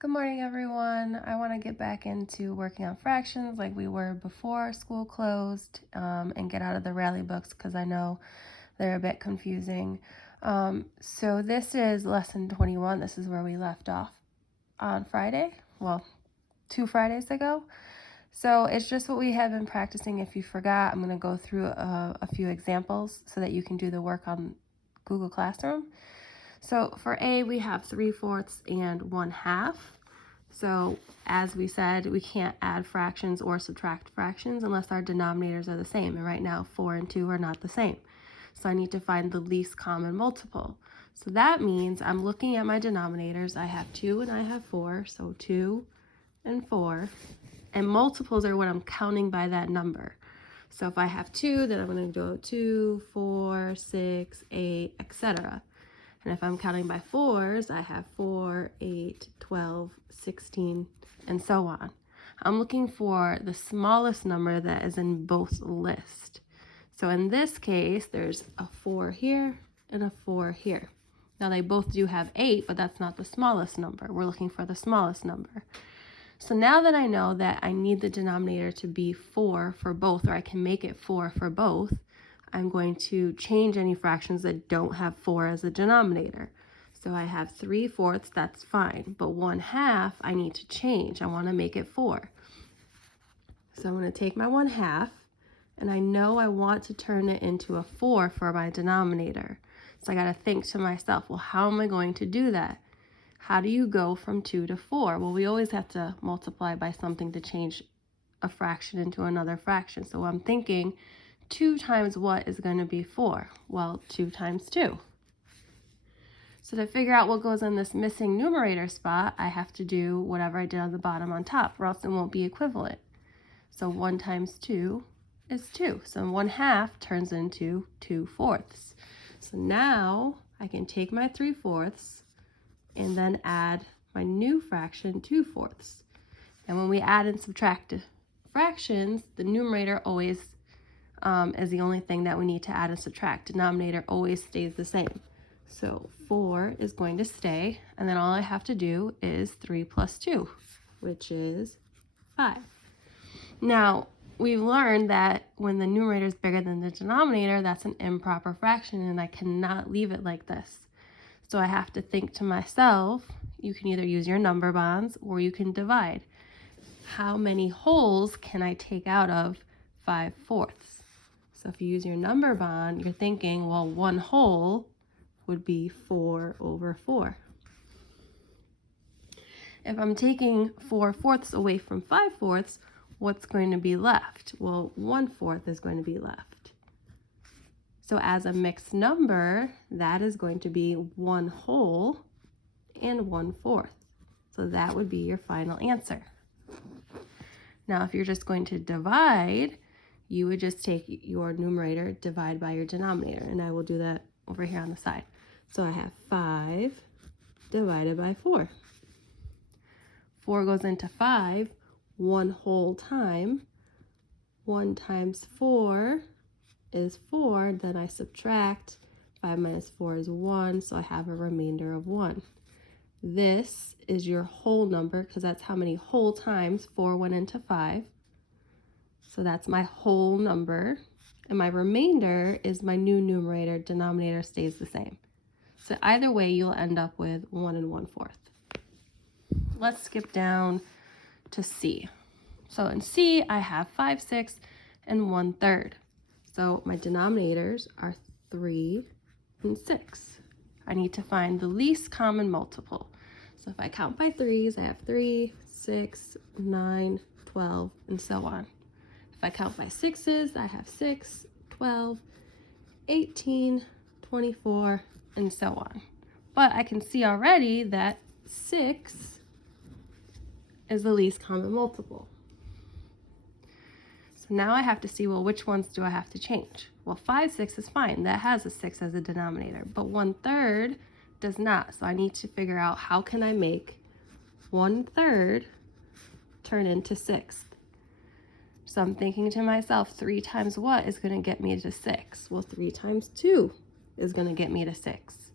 Good morning, everyone. I want to get back into working on fractions like we were before school closed and get out of the rally books because I know they're a bit confusing. So this is lesson 21. This is where we left off on Friday. Well, 2 Fridays ago. So it's just what we have been practicing. If you forgot, I'm going to go through a few examples so that you can do the work on Google Classroom. So for A, we have 3/4 and 1/2. So as we said, we can't add fractions or subtract fractions unless our denominators are the same. And right now, 4 and 2 are not the same. So I need to find the least common multiple. So that means I'm looking at my denominators. I have 2 and I have 4. So 2 and 4. And multiples are what I'm counting by that number. So if I have 2, then I'm going to go 2, 4, 6, 8, etc. And if I'm counting by 4s, I have 4, 8, 12, 16, and so on. I'm looking for the smallest number that is in both lists. So in this case, there's a 4 here and a 4 here. Now they both do have 8, but that's not the smallest number. We're looking for the smallest number. So now that I know that I need the denominator to be 4 for both, or I can make it 4 for both, I'm going to change any fractions that don't have 4 as a denominator. So I have 3/4, that's fine, but 1/2 I need to change. I want to make it 4. So I'm going to take my 1/2, and I know I want to turn it into a 4 for my denominator. So I got to think to myself, well, how am I going to do that? How do you go from 2 to 4? Well, we always have to multiply by something to change a fraction into another fraction. So I'm thinking, 2 times what is going to be 4? Well, 2 times 2. So to figure out what goes in this missing numerator spot, I have to do whatever I did on the bottom on top, or else it won't be equivalent. So 1 times 2 is 2. So 1/2 turns into 2/4. So now I can take my 3/4 and then add my new fraction 2/4. And when we add and subtract fractions, the numerator always is the only thing that we need to add and subtract. Denominator always stays the same. So 4 is going to stay, and then all I have to do is 3 plus 2, which is 5. Now, we've learned that when the numerator is bigger than the denominator, that's an improper fraction, and I cannot leave it like this. So I have to think to myself, you can either use your number bonds or you can divide. How many wholes can I take out of 5/4? So if you use your number bond, you're thinking, well, 1 whole would be 4/4. If I'm taking 4/4 away from 5/4, what's going to be left? Well, 1/4 is going to be left. So as a mixed number, that is going to be 1 whole and 1/4. So that would be your final answer. Now, if you're just going to divide, you would just take your numerator, divide by your denominator, and I will do that over here on the side. So I have 5 divided by 4. 4 goes into 5 1 whole time. 1 times 4 is 4. Then I subtract. 5 minus 4 is 1, so I have a remainder of 1. This is your whole number because that's how many whole times 4 went into 5. So that's my whole number. And my remainder is my new numerator. Denominator stays the same. So either way, you'll end up with 1 and 1/4. Let's skip down to C. So in C, I have 5/6 and 1/3. So my denominators are 3 and 6. I need to find the least common multiple. So if I count by 3s, I have 3, 6, 9, 12, and so on. If I count by 6s, I have 6, 12, 18, 24, and so on. But I can see already that 6 is the least common multiple. So now I have to see, well, which ones do I have to change? Well, 5/6 is fine. That has a 6 as a denominator, but 1/3 does not. So I need to figure out how can I make 1/3 turn into 6. So I'm thinking to myself, 3 times what is going to get me to 6? Well, 3 times 2 is going to get me to 6.